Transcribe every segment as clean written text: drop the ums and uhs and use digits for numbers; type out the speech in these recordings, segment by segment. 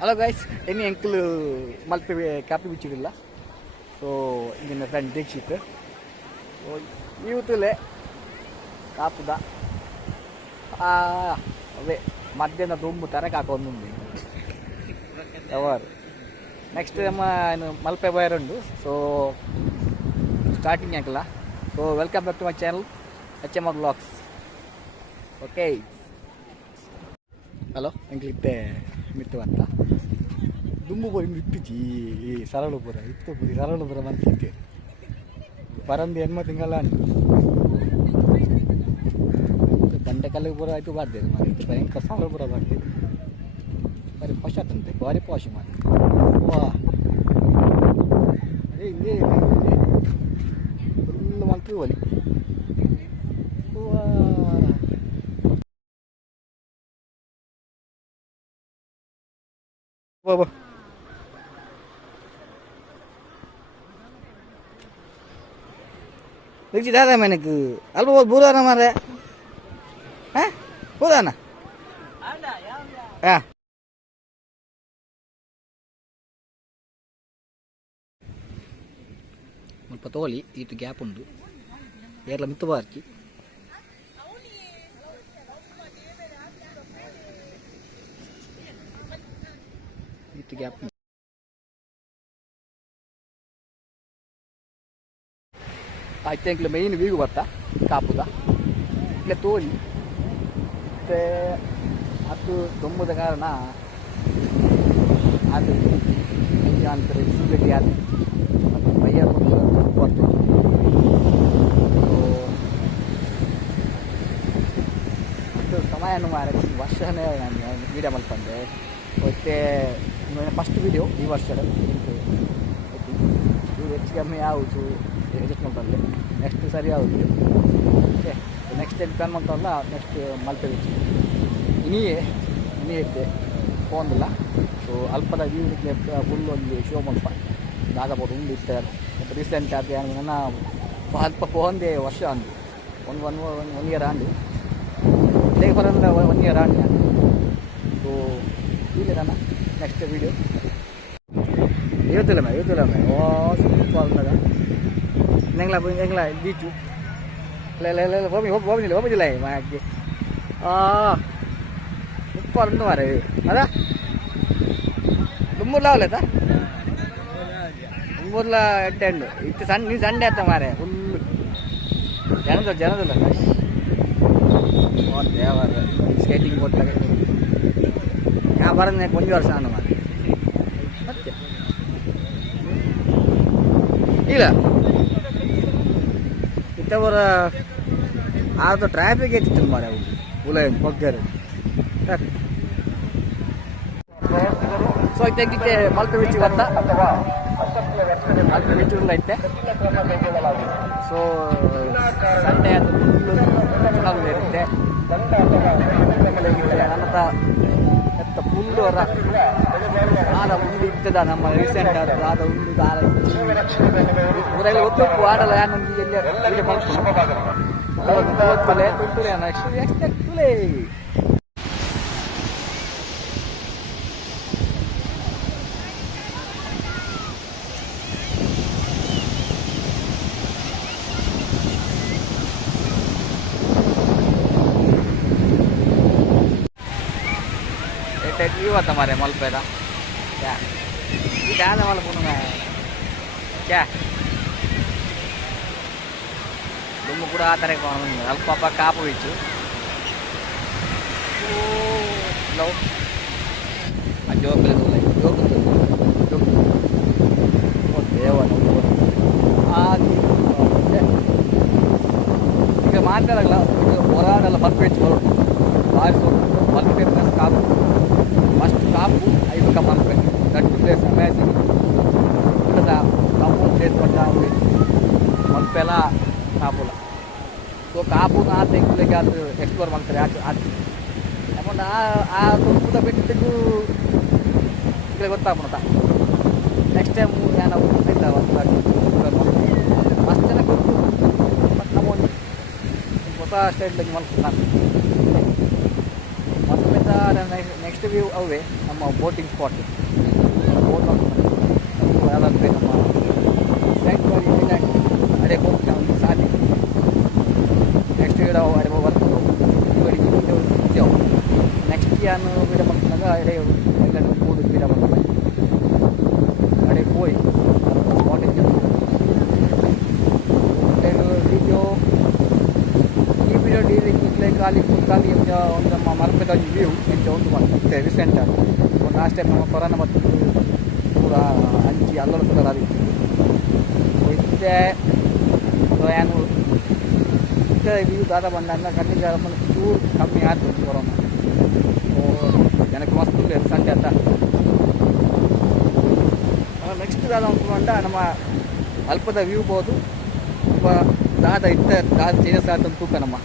Hello guys, ಎನಿ uncle Malpe ಕಾಪಿ ಬಿಚ್ಚಿಡಿಲ್ಲ. ಸೊ ಇದನ್ನ ಫ್ರೆಂಡ್ ದೀಕ್ಷಿತ್ ಇವತ್ತಲೇ ಕಾಪುದ ಅವೇ ಮಧ್ಯಾಹ್ನ ದುಂಬು ತರಕ್ಕೆ ಹಾಕೊಂಡು ಅವರು ನೆಕ್ಸ್ಟ್ ನಮ್ಮ ಮಲ್ಪೆ ಬೈರುಂಡು. ಸೊ ಸ್ಟಾರ್ಟಿಂಗ್ ಹಾಕಲ್ಲ. So welcome back to my channel HMR Vlogs. Okay, hello ಎಂಕ್ಲಿತ್ತೆ ಮಿತ್ತು ಅಂತ ದುಂಬು ಪೋಯಿ ಮಿತ್ತಿಚಿ ಸರಳುಪುರ ಇತ್ತು ಪುರಿ ಸರಳುಪುರ ಮಂತಿತ್ತೆ ಪರಂದು ಹೆಣ್ಮ ತಿಂಗಳ ದಂಡೆಕಲ್ಲಿಗೆ ಪುರ ಆಯಿತು ಬಾರ್ದೇದು ಮಾರಿ ಭಯಂಕರ ಸರಳುಪುರ ಬಾರ್ದೇದು ಬರೀ ಪಾಶ್ ಆತಂತೆ ಭಾರಿ ಪಾಶ್ ಮಾಡಿ ವಾ ಅದೇ ಹಿಂದೆ ಫುಲ್ ಮಲ್ಪಿ ಒಲಿ ಬಾಬಾ देखिए दादा मैंने कि अल्प बहुत बुरा ना मारे हैं बुरा ना हाँ मुझे पता होली ये तो गैप उंडु यार लम्बी तो बार की ये तो गैप ಆಯ್ತು ಎಂಕ್ಲೆ ಮೈನ್ ವೀಗು ಬರ್ತಾ ಕಾಪುದ ಇಲ್ಲೇ ತೋಲಿ ಮತ್ತು ಅದು ದೊಂಬದ ಕಾರಣ ಅದು ಅಂತಾರೆ ವಿಸಿಬಿಲಿಟಿ ಆದ ಮತ್ತು ಬೈಯರ್ ಬರ್ತದೆ. ಅದು ಸಮಯನೂ ಮಾರ ವರ್ಷನೇ ನಾನು ವೀಡಿಯೋ ಮಲ್ಪಂದೆ ಮತ್ತೆ ಫಸ್ಟ್ ವೀಡಿಯೋ ಈ ವರ್ಷದ ಇವು ಹೆಚ್ಚು ಕಮ್ಮಿ ಯಾವುದು ಎಜೆಸ್ಟ್ ಮಾಡ್ತಾರೆ. ನೆಕ್ಸ್ಟ್ ಸರಿ ಆಗುತ್ತೆ. ಓಕೆ, ನೆಕ್ಸ್ಟ್ ಟೈಮ್ ಪ್ಲಾನ್ ಮಾಡ್ತಾವಲ್ಲ ನೆಕ್ಸ್ಟ್ ಮಲ್ಪೆ ಬೀಚ್ ಇನಿ ಇತ್ತೆ ಫೋನ್ದಿಲ್ಲ. ಸೊ ಅಲ್ಪದ ವ್ಯೂಗೆ ಫುಲ್ ಒಂದು ಶೋ ಮಲ್ಪ ದಾದಾಬೋದು ಉಂಡು ಇರ್ತಾರೆ. ಮತ್ತು ರೀಸೆಂಟ್ ಅದು ನನ್ನ ಅಲ್ಪ ಫೋನ್ದೇ ವರ್ಷ ಅಂದು ಒನ್ ಇಯರ್ ಆಂಡು ಹೇಗೆ ಬರೋಲ್ಲ 1 year ಆಂಡು. ಸೊ ಈಗ ನನ್ನ ನೆಕ್ಸ್ಟ್ ವೀಡಿಯೋ ಇವತ್ತಿಲ್ಲ ಓ ಸೂಪರ್ ಅನ್ನದ ಎಂಗ್ಲ ಬೀಚು ಹೋಗಿಲ್ಲ ಮಾಗೆ ಸೂಪರ್ ಉಂಟು ಮಾರೆ ಅದ ದುಮ್ಮೂರ್ಲ ಅವಲೇತ ದುಮ್ಮೂರ್ಲ ಎಡ್ಡೆಂಡು ಇತ್ತು ಸಣ್ಣ ನೀನು ಸಂಡೆ ಆತ ಮಾರೆ ಫುಲ್ಲು ಜನದಲ್ಲ ದೇವರ ಸ್ಕೇಟಿಂಗ್ ಕೊಟ್ಟಾಗ ನಾ ಬರೋದು 1 ವರ್ಷ ನಾನು ಮಾರೆ ಮತ್ತೆ ಇಲ್ಲ ಇತ್ತವರ ಆದ ಟ್ರಾಫಿಕ್ ಹೆಚ್ಚಿತ್ತು ಮಾರೆ ಅವು ಉಲಯ ಬಗ್ಗರು. ಸೊ ಇದಕ್ಕೆ ಮಲ್ಪೆ ಬೀಚ್ ಗೊತ್ತಾ? ಮಲ್ಪೆ ಬೀಚ್ ಐತೆ. ಸೊ ಸಂಡೇ ಅದು ಫುಲ್ಲು ಇರುತ್ತೆ. ನನ್ನ ಎತ್ತ ಫುಲ್ಲು ಆದ ಉಂಡು ಇರ್ತದ ನಮ್ಮ ರೀಸೆಂಟ್ ಆದ ಉಂಡು ದಾರ ಊರಲ್ಲಿ ಒತ್ತುಪ್ಪು ಆಡಲ್ಲ ಯಾನೊಂದು ಎಲ್ಲಿ ಮಲ್ಪಲೆ ತುಳೆ ಎಷ್ಟು ತುಳೆ ಇವತ್ತ ಮಾರೆ ಮಲ್ಪೆದ ಇದಾದ ಮಲ್ಪುಣ ಕ್ಯಾ ದುಮ್ಮು ಕೂಡ ಆ ಥರ ಅಲ್ಪ ಅಪ್ಪ ಕಾಪು ಬೀಚು ಲವ್ ಆ ಜೋಕುಲೆ ದೇವ ಈಗ ಮಾತಾಡಲ್ಲ ಹೊರಾಡಲ್ಲ ಮಲ್ಪೆ ಬೀಚ್ ಬರೋದು ಬಾರಿ Malpe plus Kapu first Kapu 5 Malpe that place amazing ಇಲ್ಲದ ಕಾಪು ಪ್ಲೇಸ್ ಪಟ್ಟ ಮಲ್ಪೆಲ್ಲ ಕಾಪುಲ. ಸೊ ಕಾಪುನ ಆ ತೆಂಗುಲಿಗೆ ಅದು ಎಕ್ಸ್ಪ್ಲೋರ್ ಮಾಡ್ತಾರೆ ಅದು ಯಾಕಂದ್ರೆ ಆ ತುಪ್ಪದ ಬಿಟ್ಟಿಗೂ ಈಗ ಗೊತ್ತಾಗ್ಬಿಡ್ತಾ ನೆಕ್ಸ್ಟ್ ಟೈಮ್ ಏನೋ ಗೊತ್ತಿಲ್ಲ ಮಸ್ತ್ ಚೆನ್ನಾಗಿ ಗೊತ್ತು. ಬಟ್ ನಮ್ಮ ಒಂದು ಹೊಸ ಸ್ಟೈಲ್ಗೆ ಮಲ್ಕೊಂಡು ನಾನು ಮಲ್ಪೆ ನೆಕ್ಸ್ಟ್ ವ್ಯೂ ಅವೇ ನಮ್ಮ ಬೋಟಿಂಗ್ ಸ್ಪಾಟ್ ಬೋಟ್ ಯಾವ್ದಾದ್ರೆ ನಮ್ಮ ಸ್ಯಾಂಕ್ಚುರಿ ಐಲ್ಯಾಂಡ್ ಅಡೆ ಹೋಗ್ತಾ ಒಂದು ಸಾಧಿ ನೆಕ್ಸ್ಟ್ ಗಿಡ ಅಡೆ ಬರ್ತದೆ ನೆಕ್ಸ್ಟ್ ಏನು ಗಿಡ ಬಂದಾಗ ಅಡೆ ಎಲ್ಲ ಮೂರು ಗಿಡ ಬರ್ತದೆ ಅಡೆ ಹೋಯ್ ಸ್ಪಾಟಿಗೆ video ಈ ವಿಡಿಯೋ ಡೀಲಿಂಗ್ ಖಾಲಿ ಖಾಲಿ ಒಂದು ನಮ್ಮ ಮಲ್ಪೆದ ವ್ಯೂ ಎಂತ ಒಂದು ಮತ್ತೆ ರೀಸೆಂಟ್ ಆಗಿ ಒಂದು ಲಾಸ್ಟ್ ಟೈಮ್ ನಮ್ಮ ಕೊರೋನಾ ಮತ್ತು ಪೂರ ಅಂಚಿ ಅಲ್ಲದ ಕಲರ್ ಆಗಿತ್ತು ಇತ್ತೆ ಏನು ಇತ್ತೆ ವ್ಯೂ ದಾದ ಬಂದ ಕಣ್ಣಿಗೆ ಚೂರು ಕಮ್ಮಿ ಆಯ್ತು ಕೊರೋನಾ ಜನಕ್ಕೆ ಮಸ್ತ್ ಸಂಡೆ ಅಂತ ನೆಕ್ಸ್ಟ್ ದಾದ ಅಂದ್ಕೊಂಡ ನಮ್ಮ ಅಲ್ಪದ ವ್ಯೂ ಬೋದು ತುಂಬ ದಾದ ಇತ್ತ ದಾದ ಚೇಂಜಸ್ ಆಯ್ತು ತೂಕ ನಮ್ಮ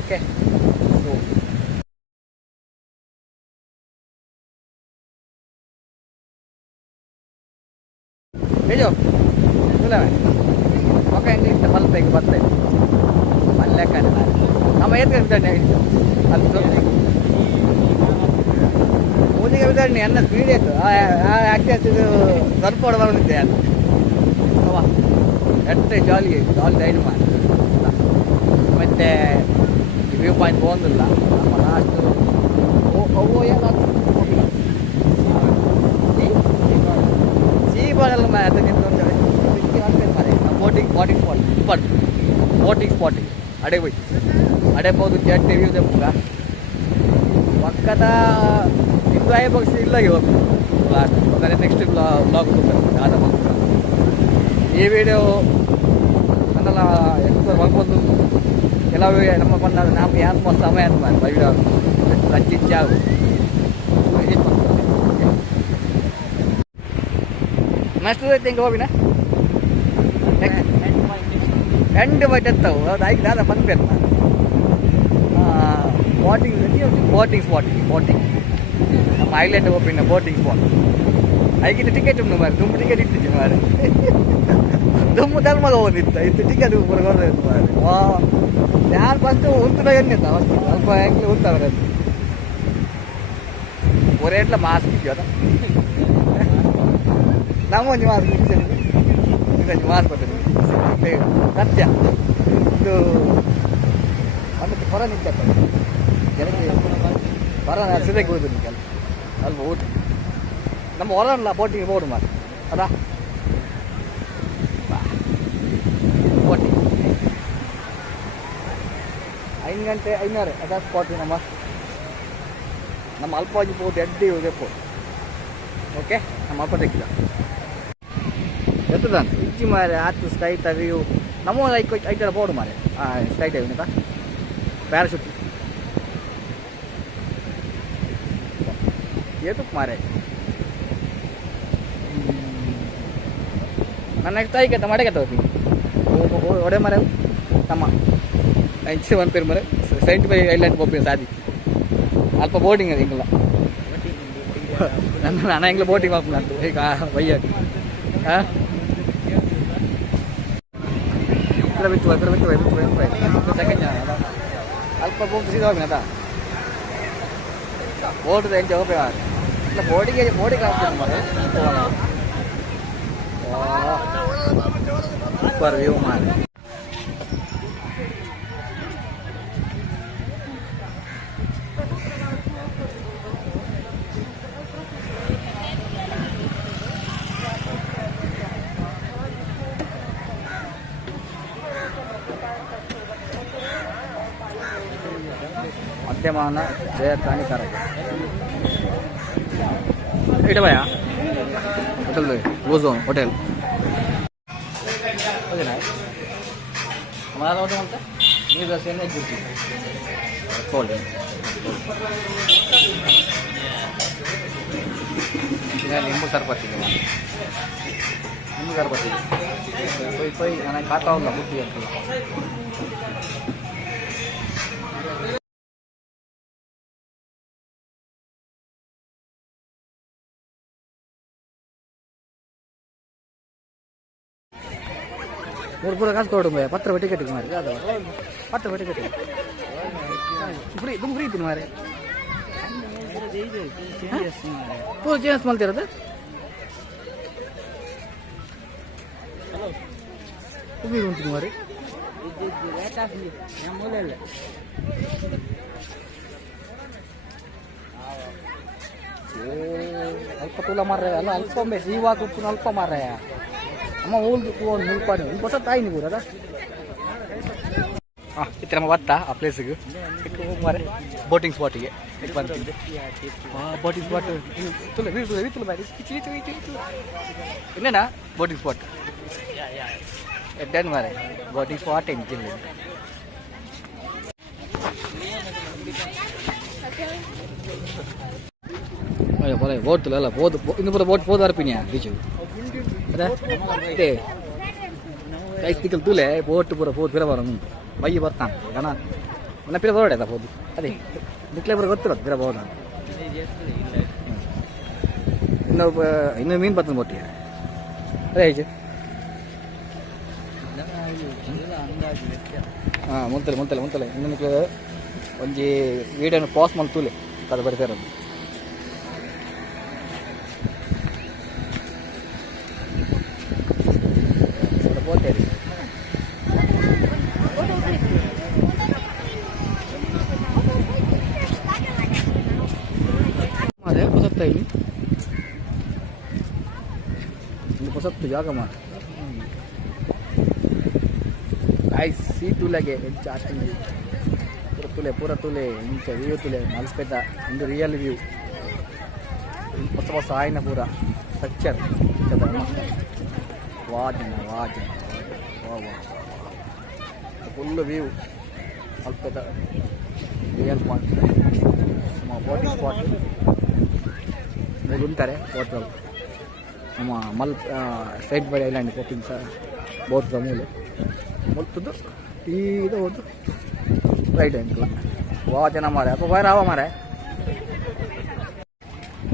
ಓಕೆ ಸೊ ಹೇಳೋ ಇಲ್ಲ ಓಕೆ ಹೆಂಗೆ ಇತ್ತು ಮಲ್ಪೆಗೆ ಬರ್ತಾಯಿತ್ತು ಮಲ್ಲೆಕ್ಕ ನಮ್ಮ ಏತ್ ವಿತರಣೆ ಅಲ್ಲಿ ಮೂಲಿಗೆ ವಿತರಣೆ ಅನ್ನ ಸ್ಪೀಡ್ ಇತ್ತು ಆಕ್ಸಿಡೆಂಟ್ ಇದು ಸರ್ಪೋಡ್ ಬಂದಿದ್ದೆ ಅದು ಎಟ್ಟೆ ಜಾಲಿ ರೈಡ್ ಮಾಡಿ ಮತ್ತು ವ್ಯೂ ಪಾಯಿಂಟ್ ಹೋಗಿಲ್ಲ ನಮ್ಮ ಲಾಸ್ಟ್ ಸೀಬಾಡಲ್ಲ ಅದಕ್ಕೆ ಬೋಟಿಂಗ್ ಸ್ಪಾಟಿಗೆ ಅಡೆ ಹೋಯ್ತು ಅಡೆ ಹೋದು ಜಟ್ಟೆ ವ್ಯೂ ತೆಪ್ಪುಗ ಪಕ್ಕದ ಇಂದು ಬಾಕ್ಸ್ ಇಲ್ಲ ಇವತ್ತು ಲಾಸ್ಟ್ ನೆಕ್ಸ್ಟ್ ಬ್ಲಾಗ್ ಆದ ಈ ವಿಡಿಯೋ ನನ್ನೆಲ್ಲ ಎಕ್ಸ್ಪ್ಲೋರ್ ಮಾಡ್ಬೋದು ಕೆಲವು ನಮ್ಮ ಬಂದ ನಾವು ಏನು ಸಮಯ ಅಂತ ಮಾಡಿ ವಿಡಿಯೋ ರಚಿಚ್ಚಾಗು ನೆಕ್ಸ್ಟ್ ಹಿಂಗೆ ಹೋಗಿನ ಎಂಡ್ ಬೈಟ್ ಎತ್ತವು ಅದು ಆಯ್ತು ದಾದ ಬಂದ್ಬೇಕು ಬೋಟಿಂಗ್ ಸ್ಪಾಟಿಂಗ್ ನಮ್ಮ ಐಲ್ಯಾಂಡ್ ಹೋಗ್ಬಿನ ಬೋಟಿಂಗ್ ಸ್ಪಾಟ್ ಐಕಿನ ಟಿಕೆಟ್ ಉಂಟು ಮಾರಿ ತುಂಬ ಟಿಕೆಟ್ ಇಟ್ಟಿದ್ದೆ ಮಾರಿ ತುಂಬ ಧರ್ಮದ ಹೋಗಿತ್ತು ಇತ್ತು ಟಿಕೆಟ್ ಬರೋದು ಮಾರಿ ವಾ ಯಾರು ಫಸ್ಟ್ ಉಂಟು ಎನ್ನಿತ್ತ ಫಸ್ಟ್ ಸ್ವಲ್ಪ ಹೆಂಗೆ ಉಂಟವ್ರೆ ಒರೇ ಎಟ್ಲ ಮಾಸ್ಕ್ ಇದೆಯೋ ಅದ ನಮ್ಮ ಒಂದು ಮಾಸ್ಕ್ ಇದೊಂದು ಮಾಸ್ಕ್ ಕೊಡ್ತೇನೆ ಸತ್ಯ ಇದು ಮತ್ತೆ ಹೊರ ನಿಂತ ಜನಕ್ಕೆ ಹೊರ ಸಿದಕ್ಕೆ ಹೋಗುದು ನಿಮಗೆ ಅಲ್ಪ ಊಟ ನಮ್ಮ ಹೊರಲ್ಲ ಬೋಟಿಗೆ ಬೋರ್ಡ್ ಮಾಡಿ ಅದಾ ಬೋಟಿಂಗ್ 5 ಗಂಟೆ 5:30 ಅದ ಸ್ಪಾಟ್ ನಮ್ಮ ಅಲ್ಪಾಜಿ ಪೋಟ್ ಎಡ್ಡಿ ಹೋಗಪ್ಪು ಓಕೆ ನಮ್ಮ ಅಲ್ಪ ತೆಗಿದ ಎತ್ತದ ಇಚ್ಚಿ ಮಾರೆ ಆತು ಸ್ಕೈಟ್ ವ್ಯೂ ನಮ್ಮ ಐಟರ ಬೋರ್ಡ್ ಮಾರೆ ಸ್ಕೈಟ್ ಆಯ್ತಾ ಪ್ಯಾರಾಶೂಟ್ ಏತಕ್ಕೆ ಮಾರೆ ನನ್ನ ನೆಕ್ಸ್ಟ್ ಆಯ್ಕೆ ಮಡೆಗೆ ತಗೋತೀನಿ ಒಡೆ ಮರೆ ತಮ್ಮ ಇಂಚೆ ಒಂದು ಪೇರು ಮರೆ ಸೈಂಟ್ ಬೈ ಐಲ್ಯಾಂಡ್ ಹೋಗ್ತೀನಿ ಸಾದಿ ಅಲ್ಪ ಬೋಟಿಂಗ್ ಅದು ಹಿಂಗಲ್ಲ ನಾನು ಹಿಂಗೆ ಬೋಟಿಂಗ್ ಹಾಕ್ತೀನಿ ಅಂತ ಈಗ ಬೈಯಾಗಿ ಹಾಂ ಬಿತ್ತು ಸೆಕೆಂಡ್ ಅಲ್ಪ ಬೋಟ್ ಸೀದಾ ಹೋಗ್ತೀನಿ ಅದ ಬೋಟ್ ಎಂಚೆ ಹೋಗ್ಬೇಕು ಇಲ್ಲ ಬೋಟಿಗೆ ಹಾಕ್ತೀನಿ ಮರೆ ಸೂಪರ್ ವ್ಯೂ ಮಾಡಿ ಮಧ್ಯಮಾನ ಜಯಕಾನಿ ಕಾರಕ್ಕೆ ಇಡಬಯ ಹೋಟೆಲ್ ಓಝೋನ್ ಹೋಟೆಲ್ ಓಕೆನಾ हमारा होटल बोलते नहीं वैसे नहीं गुर्जी कोल्ड निम्बू सरपत्ती निम्बू सरपत्ती कोई मैं खाता हूँ बुट्टी ಮೂರು ಪೂರ ಕಾಸು ಕೊಡು ಪತ್ರ ಟಿಕೆಟಿಗೆ ಮಾರಿ ಪತ್ರ ಟಿಕೆಟ್ ಫ್ರೀ ತುಂಬ ಫ್ರೀ ಇದ್ದೀನಿ ಮಾರಿ ಪೂರ ಚೇಂಜ್ ಮಾಡ್ತಿರೋದು ಉಮ್ಮಿಗೆ ಉಂಟು ಮಾರಿ ಅಲ್ಪ ತುಲ ಮಾರ ಅಲ್ಲ ಅಲ್ಪ ಬೇಸ್ ಇವಾಗ ಉಪ್ಪು ಅಲ್ಪ ಮಾರ ಅಮ್ಮ ಓಲ್ದು ಒಂದು ಮುಲ್ಪಾಡಿ ಹೊಸ ತಾಯಿ ನೀವು ಅದ ಹಾಂ ಇತ್ತು ನಮ್ಮ ಬತ್ತಾ ಆ ಪ್ಲೇಸಿಗೆ ಮಾರೆ ಬೋಟಿಂಗ್ ಸ್ಪಾಟಿಗೆ ಬಂದು ಬೋಟಿಂಗ್ ಸ್ಪಾಟ್ ತುಲೆ ತುಲೆ ಬಾರಿ ಇನ್ನೇನಾ ಬೋಟಿಂಗ್ ಸ್ಪಾಟ್ ಎಡ್ಡನ್ ಮಾರೆ ಬೋಟಿಂಗ್ ಸ್ಪಾಟ್ ಎಂತಿಲ್ಲ ಬೋಟ್ ತುಲ ಅಲ್ಲ ಬೋದು ಇನ್ನು ಪೂರ ಬೋಟ್ ಪೋದು ಅರ್ಪಿನಿಯಾ ಬೀಚು ಅದೇ ಕೈ ತಿಕ್ಕಲ್ ತುಲೆ ಬೋಟ್ ಪೂರ ಪೋದು ಪಿರ ಬರ ಮುಂದೆ ಬೈಯಿ ಬರ್ತಾನೆ ಗಣ ನನ್ನ ಪಿರ ಬರೋಡೆ ಅದ ಹೋದು ಅದೇ ನಿಕ್ಲೆ ಬರ ಗೊತ್ತಿರೋದು ಪಿರ ಬೋದು ಇನ್ನೂ ಮೀನು ಬರ್ತದೆ ಬೋಟಿಗೆ ಅದೇ ಹೇಗೆ ಹಾಂ ಮುಂತಲೆ ಇನ್ನೊಂದು ಒಂಜಿ ವೀಡಿಯೋನ ಪಾಸ್ ಮಾಡಿ ತೂಲೆ ಅದು ಬರ್ತಾ ಇರೋದು ಬೋಟೇರಿ ಅದೇ ಹೊಸತ್ತ ಇಲ್ಲಿ ಹೊಸತ್ತು ಜಾಗ ಮಾಡಿ सी तुलेगे पूरा तुले इंच व्यू तुले मलपेट इन रियल व्यू ಹೊಸ ಆಯ್ನ ಪೂರ ಸ್ಟ್ರಕ್ಚರ್ ವಾಜನ ಫುಲ್ ವ್ಯೂ ಮಲ್ಪೆದ ರಿಯಲ್ ಪಾಯಿಂಟ್ ಬೋಟಿಂಗ್ ಸ್ಪಾಟ್ ಉಂಟಾರೆ ಬೋಟ್ಗಳು ನಮ್ಮ ಸೈಡ್ ಬೈ ಐಲ್ಯಾಂಡ್ ಬೋಟಿಂಗ್ ಸಹ ಬೋಟ್ ಮೂಲೆ ಮುಲ್ತದ್ದು ಇದು ಹೋದು ರೈಟ್ ಅಂಕಲ ವಾಜನ ಮಾರೆ ಅಪ್ಪ ಬೇರೆ ಆವ ಮಾರೆ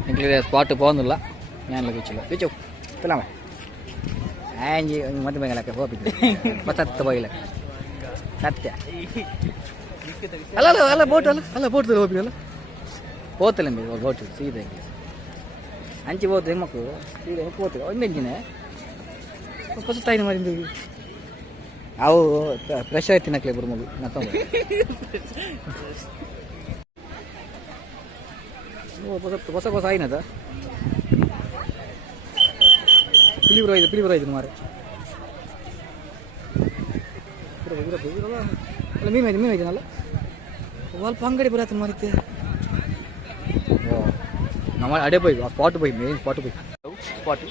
ಇಂಕ್ಲಿದೆ ಸ್ಪಾಟ್ പോകുന്നില്ല ഞാൻ ലഭിച്ചില്ല വിച്ചു തലാമേ ആഞ്ചി മറ്റു മേഖലൊക്കെ പോപ്പില്ല പത്തത്ത് പോയില്ല സത്യ ಅಲ್ಲ ಬೋಟ್ ಬೋಟ್ ಹೋಗ್ಬಿಡಲ್ಲ పోతలే మీరు ಬೋಟ್ ಸೀದೆ ಅಂಚಿ పోతే ಹೆಣ್ಮಕ್ಳು ಸೀದೆ ಹೋಗ್ತೀವಿ ಒಂದೆಂಜಿನೇ ಹೊಸ ತಾಯಿನ ಮಾಡಿದ್ದು ಅವು ಫ್ರೆಶ್ ಆಯ್ತು ತಿನ್ನಕ್ಲೆ ಬರು ಮಗು ನಾ ಹೊಸ ಆಯ್ನದ ಪಿಲಿಬ್ರ ಆಯ್ತು ಮಾರೆ ಅಲ್ಲ ಮೀನು ಐತಿನಲ್ಲ ಸ್ವಲ್ಪ ಅಂಗಡಿ ಬರತ್ತೆ ಮಾರಿತ್ತೆ ನಮ್ಮ ಅಡೆ by spot by main spot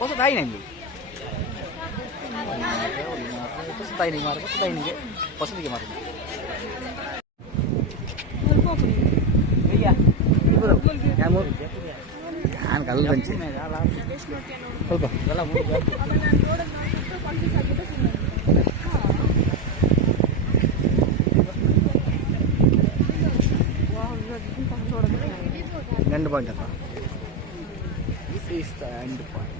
ಹೊಸ ತಾಯಿನ ಇಲ್ಲಿ ಹೊಸ ತಾಯಿನಿಗೆ ಹೊಸದಿಗೆ ಮಾರ ನಾನು ಕಲ್ಲು ಬಂಚಿ ಸ್ವಲ್ಪ ಎಂಡ್ ಪಾಯಿಂಟ್ ಅಲ್ಲ this is the end point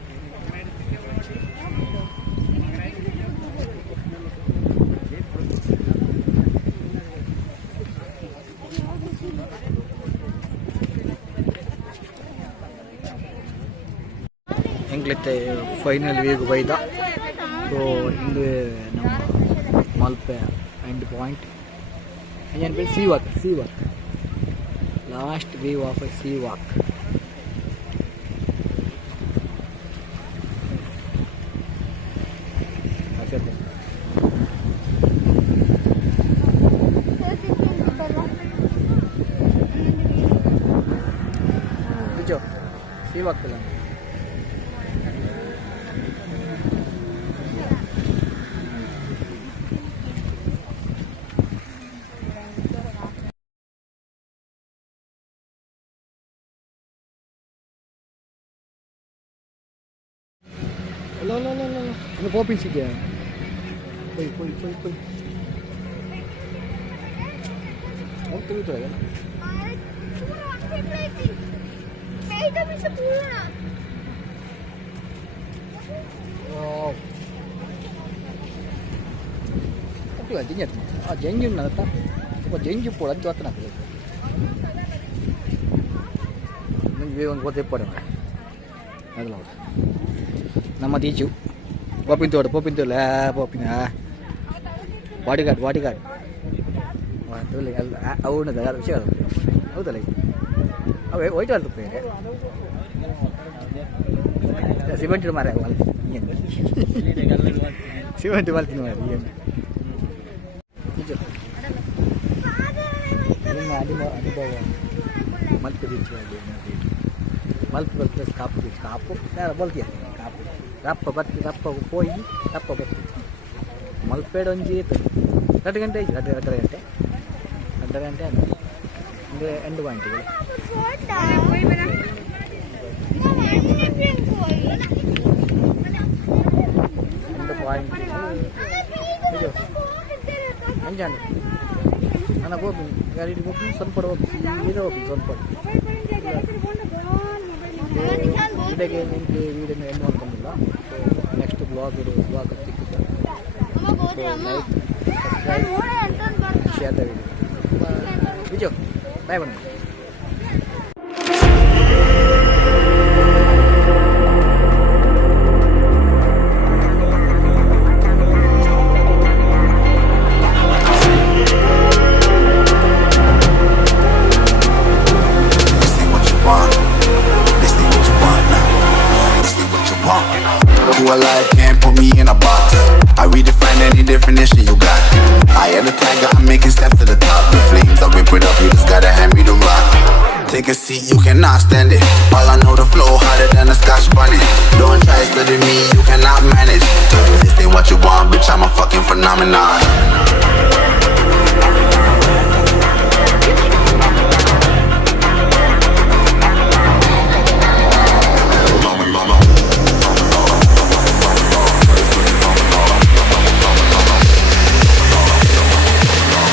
ಎಂಗ್ಲತ್ತೆ ಫೈನಲ್ ವೀಗ್ ಬೈದ ಸೊ ಇಂದು ನಮ್ಮ ಮಲ್ಪೆ ಎಂಡ್ ಪಾಯಿಂಟ್ ಏನು sea walk last view of a sea walk sea walk ಇಲ್ಲ Ano po pinsig yan? Poy. Ano ito yan? Wow. Apa lah jenis? Jenis mana tak? Apa jenis pula jatuh nak? ಒಂದು ಗೊತ್ತಿಪ್ಪಡ ನಮ್ಮ ತೀಚು ಪೋಪಿಂತೋಡು ಪೋಪಿಂತೋಲ್ಲ ಪೋಪಿನ bodyguard ಅವನದ ವಿಷಯ ಹೌದಲ್ಲ ಅವೇ white ಆಡ್ತಪ್ಪ cement ಮಾರ cement ಮಾಡ್ತೀನಿ ಮಾರಿ ಏನು ನಿಜ ನಿಮ್ಮ ಅನುಭವ Malpe beach Malpe plus Kapu beach Kapu ಯಾರು ಬಲ್ತಿಯ ಕಾಪು ರಪ್ಪ ಹೋಗಿ ರಪ್ಪ ಬರ್ತೀವಿ ಮಲ್ಪೇಡ್ ಒಂಜಿ 2 ಗಂಟೆ ಆಯ್ತು 2 ಗಂಟೆ ಅಂದರೆ 2 ಪಾಯಿಂಟ್ಗಳು 2 ಪಾಯಿಂಟ್ ನಿಜ ಅಂಜಾಂಡು ನನಗೆ ಹೋಗ್ತೀನಿ ಗಾಡಿಗೆ ಹೋಗ್ತೀನಿ ಸ್ವಲ್ಪ ಹೋಗ್ತೀನಿ ಹೋಗ್ತೀನಿ ಸ್ವಲ್ಪ ವಿಡಿಯೋಗೆ ನಿಮಗೆ ವೀಡಿಯೋನ ಏನು ಮಾಡ್ಕೊಂಡಿಲ್ಲ ನೆಕ್ಸ್ಟ್ ಬ್ಲಾಗ್ ಸಿಕ್ಕಿದೆ ಶೇರ್ ವಿಡಿಯೋ ಬಾಯ್ ಬನ್ನಿ. Who alive can't put me in a box. I redefine any definition you got. I am the tiger, I'm making steps to the top. The flames, I whip it up, you just gotta hand me the rock. Take a seat, you cannot stand it. All I know, the flow harder than a Scotch bunny. Don't try to study me, you cannot manage. This ain't what you want, bitch, I'm a fucking phenomenon.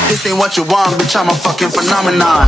This ain't what you want, bitch, I'm a fucking phenomenon.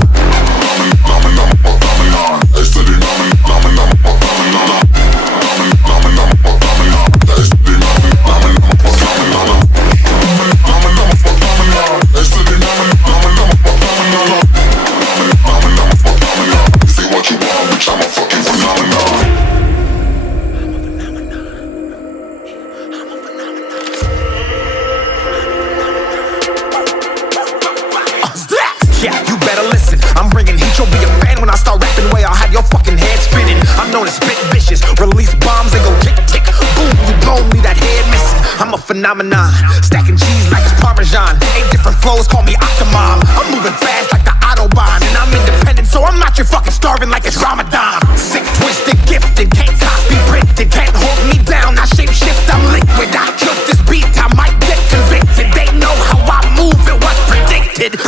Yeah, you better listen. I'm bringing heat, you'll be a fan when I start rapping. Way I'll have your fucking head spinning. I'm known as spit vicious, release bombs and go tick tick. Boom, you blown me that head missing. I'm a phenomenon, stacking cheese like it's Parmesan. 8 different flows, call me Octomom. I'm moving fast